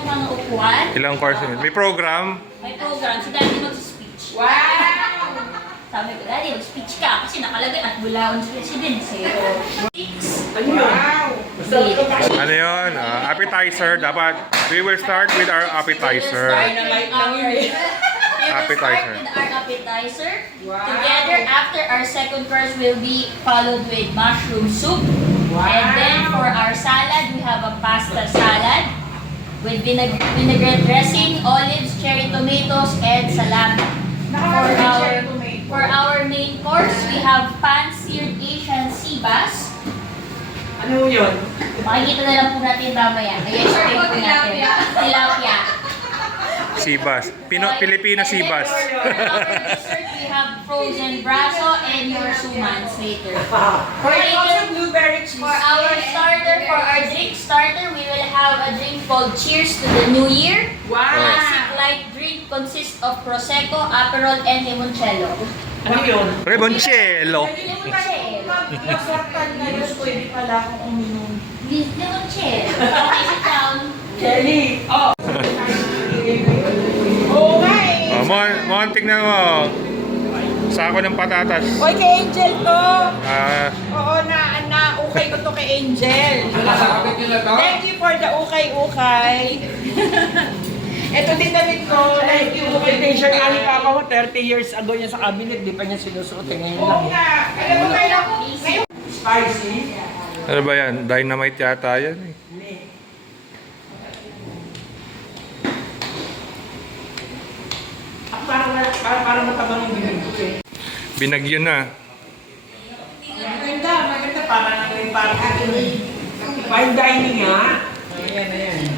ng mga upuan. Ilang course yun? May program? May program. Si Daddy mag-speech. Wow! Sabi ko, Daddy, mag-speech ka. Kasi nakalagay at bulaon si President. Zero. 6. Ano yun? Wow! Ano yun? Appetizer. Dapat, we will start with our appetizer. Dynamite lang yun. We will start with our appetizer. Wow. Together, after our second course will be followed with mushroom soup. Wow. And then for our salad, we have a pasta salad with vinaigrette dressing, olives, cherry tomatoes, and salami. For our main course, we have pan-seared Asian sea bass. Ano yun? Makikita na lang po natin mamaya. I-explain po natin. Tilapia. Sibas. Filipino sibas. For our dessert, we have frozen braso and your sumans later. For also blueberry cheese. For our starter, for our drink starter, we will have a drink called Cheers to the New Year. Wow! Classic light drink consists of Prosecco, Aperol, and Limoncello. Ano yun? Reboncello. Limoncello. Masartan ngayon, pwede pala akong uminom. Limoncello. Okay, sit down. Kelly! Oh! Oo nga eh! Tignan mo. Sako ng patatas. Oy, kay Angel to! Oo, okay ko to kay Angel. Thank you for the ukay-ukay. Ito din damit ko. Thank you. T-shirt nga ni Papa mo, 30 years ago yan sa cabinet. Di pa niya sinusuot. Ngayon lang. Oo nga. Alam mo ngayon. Spicy? Ano ba yan? Dynamite yata yan eh. Parang matabang yung bibig ko eh. Binagyo na. Maganda. Parang fine dining nga. Ayan.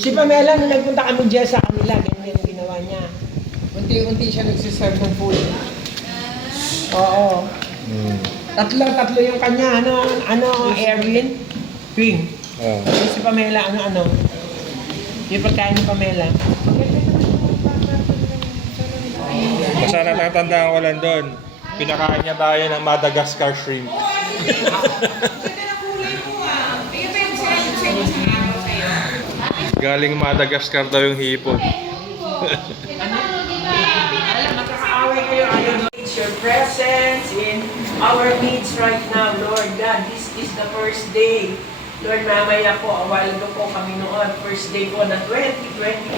Si Pamela, nung nagpunta kami dyan sa kanila, ganyan yung ginawa niya. Unti-unti siya nagsiserve ng food. Oo. Tatlo yung kanya. Ano, Erwin? Ping. Si Pamela, ano. Yung pagkain ni Pamela. Basta natatandaan ko lang doon. Pinakain niya tayo ng Madagascar shrimp. Galing Madagascar daw yung hipon. Magkakaaway kayo. It's your presence in our midst right now, Lord God. This is the first day. Lord, mamaya po, a while ago po kami noon, first day po na 2025.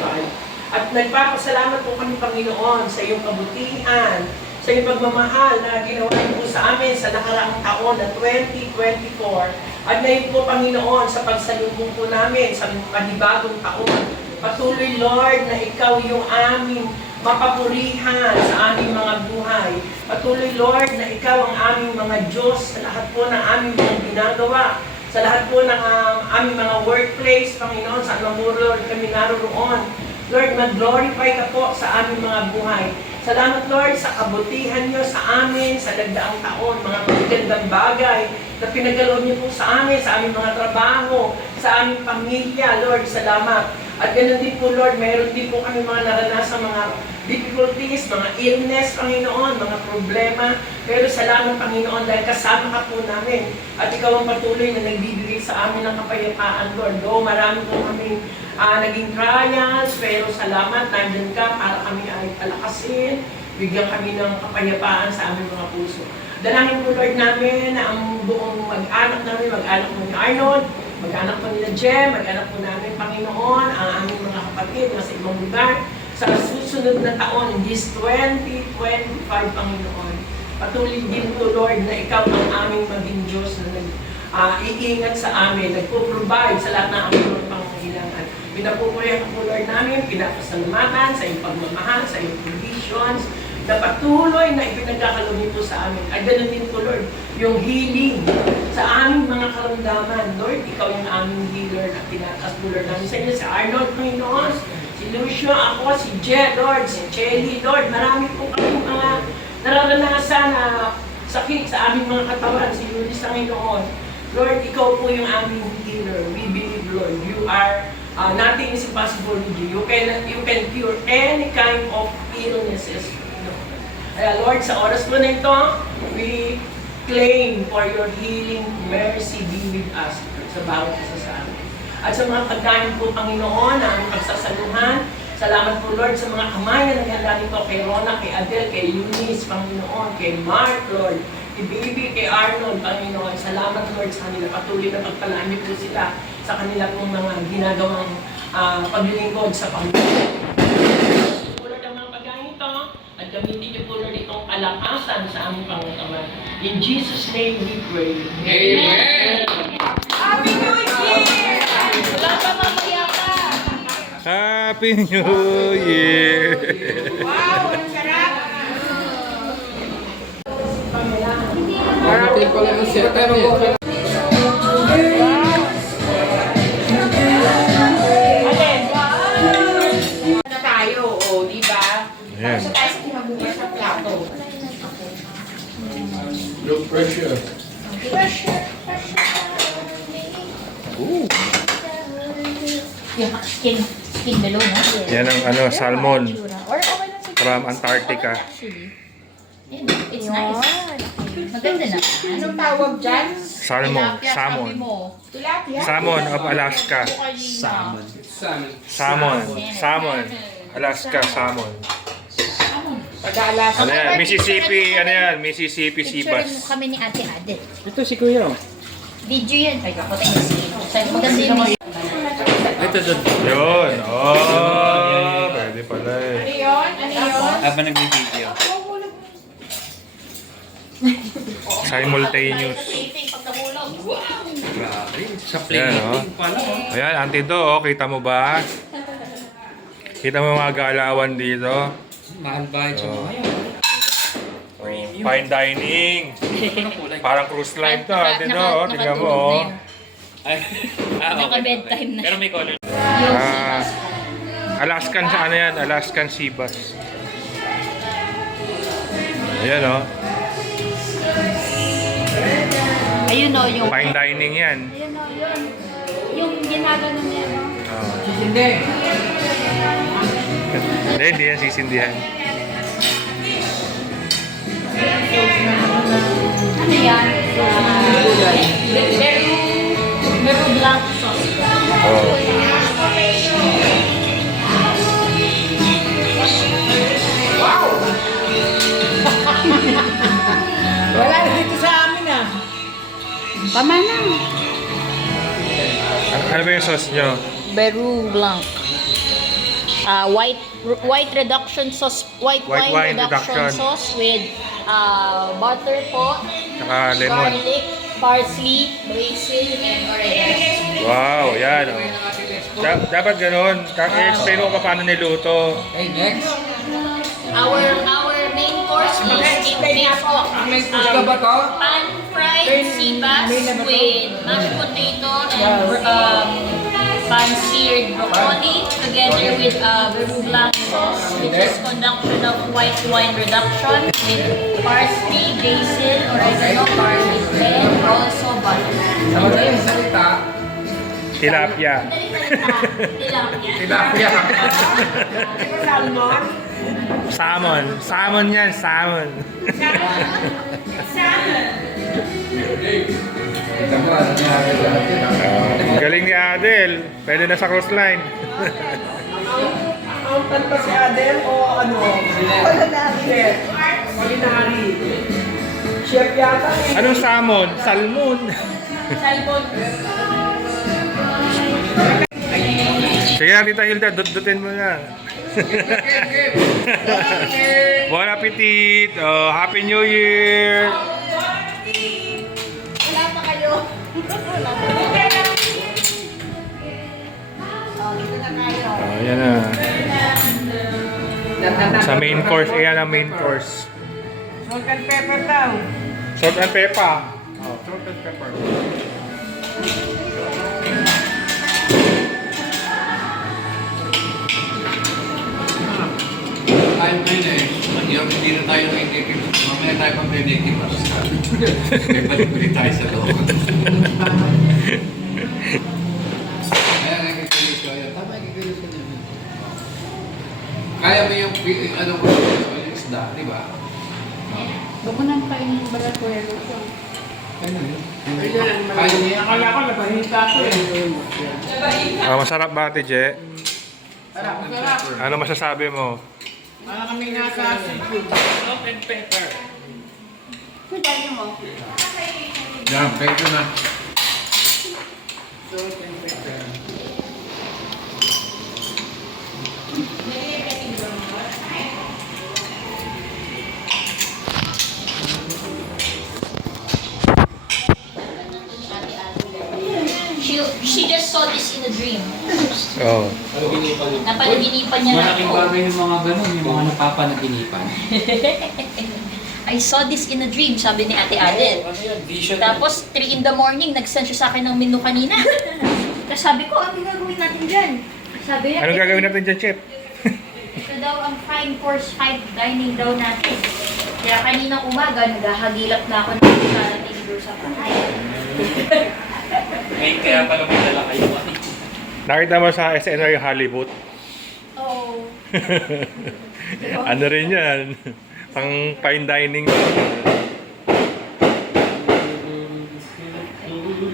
At nagpapasalamat po kami, Panginoon, sa iyong kabutihan, sa iyong pagmamahal na ginawa niyo po sa amin sa nakaraang taon na 2024. At ngayon po, Panginoon, sa pagsalubong po namin sa panibagong taon, patuloy, Lord, na ikaw yung aming mapapurihan sa aming mga buhay. Patuloy, Lord, na ikaw ang aming mga Diyos sa lahat po ng aming mga ginagawa. Sa lahat po ng aming mga workplace, Panginoon, sa anong Lord kami naroon. Lord, mag-glorify ka po sa aming mga buhay. Salamat, Lord, sa kabutihan niyo sa amin sa nagdaang taon, mga magagandang bagay na pinagkaloob niyo po sa amin, sa aming mga trabaho, sa aming pamilya. Lord, salamat. At ganoon din po, Lord, mayroon din po kami mga naranasan mga difficulties, mga illness, Panginoon, mga problema. Pero salamat, Panginoon, dahil kasama ka po namin. At ikaw ang patuloy na nagbibigay sa amin ng kapayapaan, Lord. Though marami po kami naging trials, pero salamat, nandyan ka para kami ay palakasin, bigyan kami ng kapayapaan sa aming mga puso. Dalangin po, Lord, namin na ang buong mag-anak namin, mag-anak mo ni Arnold, mag-anak po nila Jem, mag-anak po namin, Panginoon, ang aming mga kapatid na sa ibang lugar, sa susunod na taon, in this 2025, Panginoon. Patuloy din po, Lord, na ikaw ang aming maging Diyos na iingat sa amin, nagpo-provide sa lahat ng aming mga pangangailangan. Pinapupurihan po, Lord, namin, pinapasalamatan sa iyong pagmamahal, sa iyong provisions, na patuloy na ipinagkakalob nito sa amin. At ganoon din po, Lord, yung healing sa aming mga karamdaman. Lord, ikaw yung aming healer na pinakastular namin sa inyo, si Arnold, Panginoon, si Lucio, ako, si Jet, Lord, si Chelly, Lord, marami po kami mga nararanasan na sakit sa aming mga katawan, si Lulis, Panginoon. Lord, ikaw po yung aming healer. We believe, Lord, you are, nothing is impossible with you. You can cure any kind of illnesses. Kaya Lord, sa oras mo na ito, we claim for your healing mercy be with us sa bawat isa sa amin. At sa mga pagkain po, Panginoon, na aming pagsasaluhan, salamat po, Lord, sa mga kamay na naghanda nito kay Rona, kay Adel, kay Eunice, Panginoon, kay Mark, Lord, kay Baby, kay Arnold, Panginoon. Salamat, Lord, sa kanila. Patuloy na pagpalaan niyo po sila sa kanila pong mga ginagawang paglilingkod sa Panginoon. Lord, ang mga pagkain ito, at gamitin niyo po, Lord, itong kalakasan sa aming pangutawan. In Jesus' name we pray. Amen. Happy New Year! Wala pa mamaya pa. Happy New Year! Wow, ang sarap! Marami pala yung sila pero okay. Alin? Na tayo, o, di ba? Ayan. Tapos tayo sa kinabukas sa plato. Low pressure. Ooh. Yung skin below, no? Yan ang ano, salmon Or okay lang siguro. from Antarctica. Actually. It's nice. Maganda na. Anong tawag dyan? Salmon, Tilapia, salmon. sabi mo. Tilapia? Salmon of Alaska. Salmon. Salmon. Salmon. Alaska salmon. Pag-aalas. Ano yan? Mississippi, ano yan? Mississippi sea Picture bass. kami ni Ate Adel. Ito si Kuya. Video yan. Ay, kapatay na si maganda yun. Ito doon. Yun. Oh, pwede pala eh. Ano yun? Ano yun? Habang nagbibideo. Simultaneous. Taping pagkahulog. Wow! Grabe. Sa Yan, oh. plating pala. Oh. Ayan, Antito, oh, kita mo ba? Kita mo yung mga galawan dito. Mahal ba sa mga yan? Oh, fine dining. Ano kulay? Parang cruise line to, Antito. Oh, tingnan mo, oh. Ay, okay. Naka-bedtime na. Pero may color. Ah, Alaskan sa ano yan? Alaskan sea bass. Ayan, oh. Ayun o, yung... Fine dining yan. Ayun o, yun. Yung ginagano niya, no? Oh. Hindi. Hindi yan sisindihan. Ano yan? Meru blanc sauce. Oh. Wala na dito sa amin ah. Pamana. Ano ba yung sauce nyo? Beru blanc. White reduction sauce, white White wine wine reduction reduction. sauce with butter po, Saka lemon. garlic, parsley, basil, and oregano. Wow, yan, oh. Dapat ganun. I-explain mo pa paano niluto. Hey, next. Our main course is made po. Gusto ba to? Pan-fried sea bass with mashed potato and pan-seared broccoli together with Beru blanc sauce, which is conduction of white wine reduction with parsley, basil, oregano, garlic, and also butter. Sa madaling salita, Tilapia. Tilapia. tilapia. Salmon? Salmon. Salmon yan, salmon. Ito mo, ano nangyari sa atin? Galing ni Adel. Pwede na sa cruise line. Accountant ba si Adel o ano? Chef. Culinary. Chef yata eh. Anong salmon? Salmon. Salmon. Sige na, Tita Hilda. Dut-dutin mo na. Bon appetit. Oh, Happy New Year. Wala pa kayo. Oh, yan na. Sa main course. Ayan ang main course. Salt and pepper daw. Salt and pepper. Oh, salt and pepper. Tayo ngayon eh. Hindi na tayo nakikinig. Mamaya tayo pang nakikinig. May balik-balik tayo sa loob. Kaya nakikinig ko. Tama, nakikinig ko niya. Kaya mo yung ano ko, yung isda, di ba? Bako nang kainin yung balat ko yan. Ano yun? Kaya niya. Akala ko nabahita ko eh. Masarap ba, Ate Je? Sarap, sarap. Ano masasabi mo? Para kami nasa seafood. Salt and pepper. Sabi mo. Yan, thank you na. Salt and pepper. She just saw this in a dream. Oo. Napanaginipan niya na Malaking ako. bagay yung mga ganun, yung mga napapanaginipan. I saw this in a dream, sabi ni Ate Adel. Ano yun? Vision. Tapos, 3 in the morning, nag-send siya sa akin ng menu kanina. Tapos sabi ko, ano gagawin natin dyan? Sabi niya, Anong gagawin natin dyan, Chef? ito daw ang fine course 5 dining daw natin. Kaya kaninang umaga, naghahagilap na ako ng karating doon sa bahay. Ngayon kaya pala may dala kayo. Nakita mo sa SNR yung Hollywood? Oh. Ano rin yan? Pang fine dining.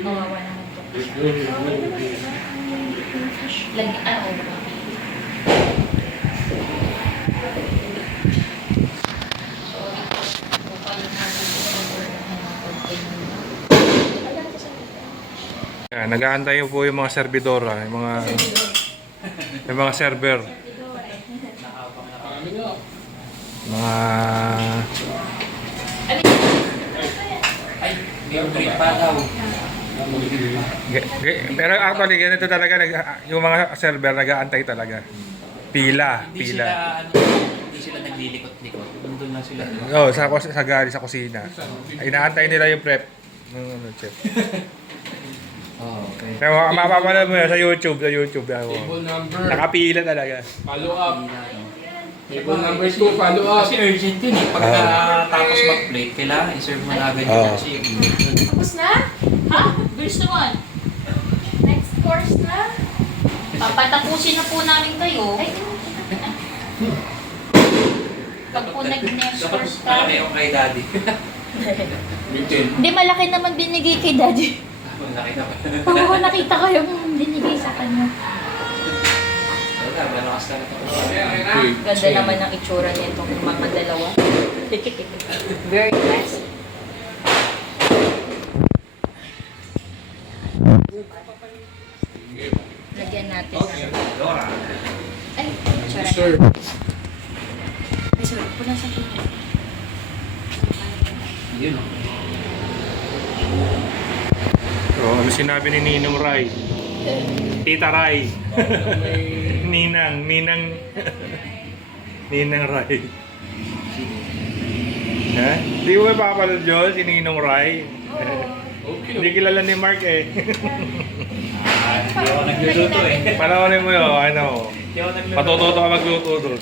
Kawawa naman to. Oo. Yan, nag-aantay po yung mga servidora, yung mga server. Mga Ay, may break pa daw. pero actually ganito talaga yung mga server nag-aantay talaga. Pila. Hindi sila, hindi sila naglilikot-likot. Nandun lang sila. Oh, sa gali sa kusina. Inaantay nila yung prep ng chef. Oh, okay. Pero mapapanood mo yan sa YouTube. Table number. Nakapila talaga. Follow up. Table number 2, follow up. Kasi urgent yun eh. Pagka tapos mag-plate, kailangan i-serve mo na agad yun Oo. kasi Tapos na? Ha? Bilis naman. Next course na? Papatapusin na po namin kayo. Pag po nag-next dapat course malaki tayo. yung kay daddy. Hindi, malaki naman binigay kay Daddy. Malaki na pa. Oo, nakita ko yung binigay sa kanya. Wala, malakas ka na ito. Ganda naman ang itsura nitong mga dalawa. Very nice. Lagyan natin ng... Dora. Ay, itsura Sir. niya. Ay, sorry. Punasan ko. Yun o. Oh, ano sinabi ni Ninong Rai? Tita Rai. Ninang Rai. Ha? Di mo ba papanood yun, si Ninong Rai? Hindi kilala ni Mark eh. Hindi ako nagluluto eh. Panoorin mo yun, ano. Hindi ako nagluluto. Matututo ka magluto doon.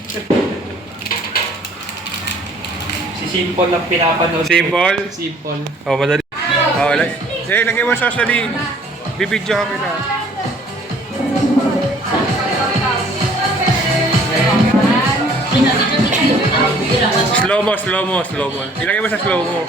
Si Simple lang pinapanood. Simple? Simple. Oh, madali. Oh, lagay mo sa sali. Bibidyo kami na. Slow mo. Ilagay mo sa slow mo.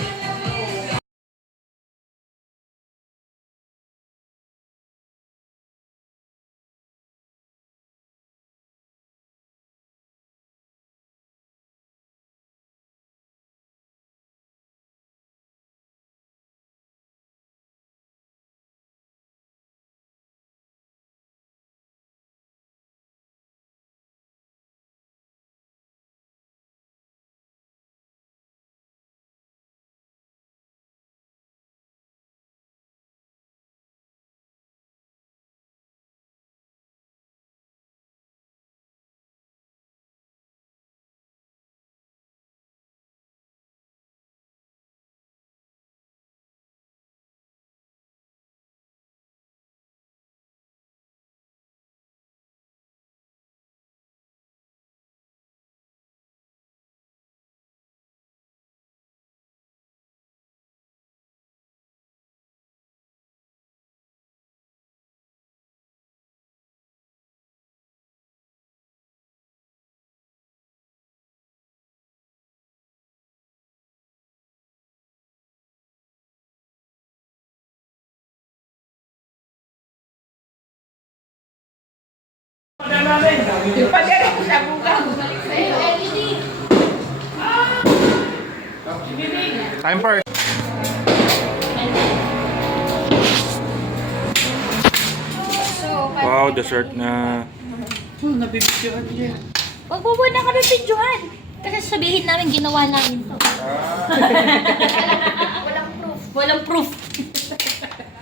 Ano namin? Yung padera ko sa bugang. LED. Time first. Wow, dessert na. Nabibigyan niya. Wag po na kami videohan. Kasi sabihin namin ginawa namin to. Walang proof. Walang proof.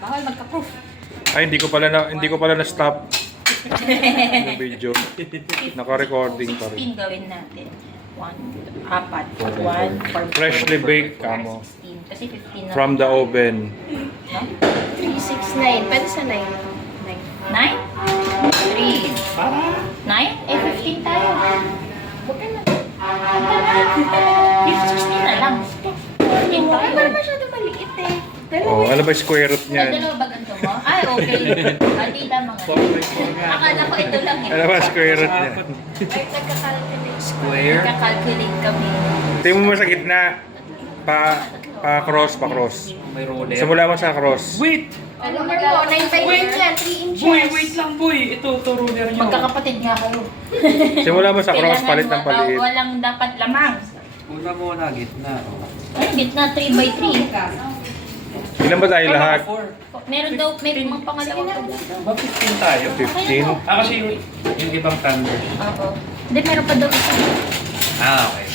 Bawal magka-proof. Ay, hindi ko pala na-stop yung video. Naka-recording pa rin. 16 gawin natin. 1, 4. Freshly baked, kamo. 16. Kasi 15 na. From the oven. No? 3, 6, 9. Pwede sa 9. 9? 3. Para. 9? Eh, 15 tayo. Huwag ka na. Yung 16 na lang. 15 tayo. Pero masyado maliit eh. Oh, ano ba yung square root niyan? Dalawa ba ganito mo? Ay, okay. Hindi tama nga. Akala ko ito lang eh. Ano ba yung square root niyan? Ay, nagkakalculate. Square. Nagka-calculate kami. Tingnan mo sa gitna. Pa-cross. May roller. Simula mo sa cross. Wait! Ano mo? 9 by 10 yan. 3 inches. Boy, wait lang boy. Ito roller niyo. Magkakapatid nga kayo. Simula mo sa cross, Kailangan palit ng paliit. Walang dapat lamang. Una muna, gitna. Ay, gitna 3 by 3. Ilan ba tayo lahat? 4. Meron daw, may mga pangalawang tanda daw. Ba 15 tayo? 15? Kasi yung ibang thunder. Oo. Hindi, meron pa daw isa. Okay.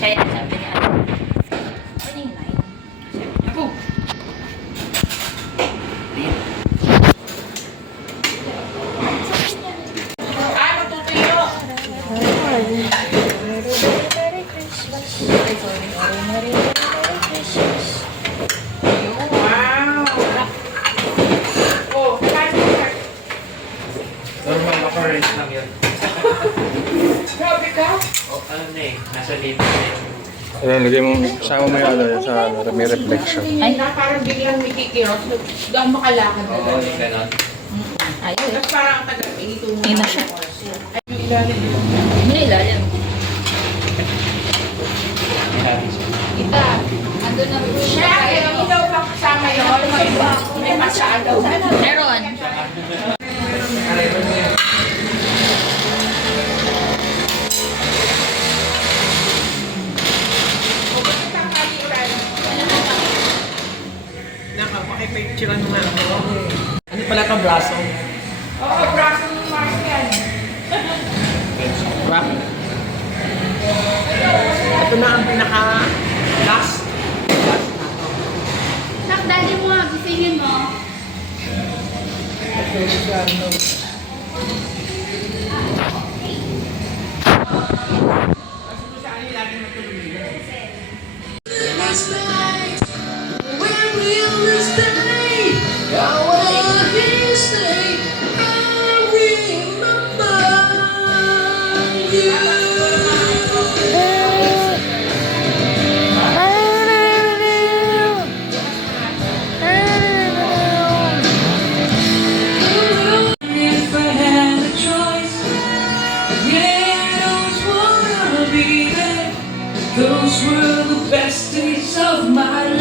Kaya sabi niya, ano yung 9? Ako! Ano tutuyo? Wow! Oh, Normal occurrence lang yun. grabe ka. O, ano na eh, nasa limit na yun. Ano, lagay mo, sama mo yung ano, sa may reflection. Ay, na parang biglang mikikirot. Doon makalakad na Oo, lang. yung ganon. Ayun. Tapos parang ang tagal, ito mo. Ayun na siya. Ay, yung ilalim. Ano ilalim? Ita, ando na po siya. Kaya hindi daw pa kasama yun. May masyado. Meron. Nakapakipicture mo nga ako. Ano pala itong braso? Oo, braso mo Mars yan. Wrap. Ito na ang pinaka-last. Nak, daddy mo nga, gisingin mo. Last night, when we will stay, I wanna be stay. I remember you. If I had a choice, yeah, I always wanna be there. Those were the best days of my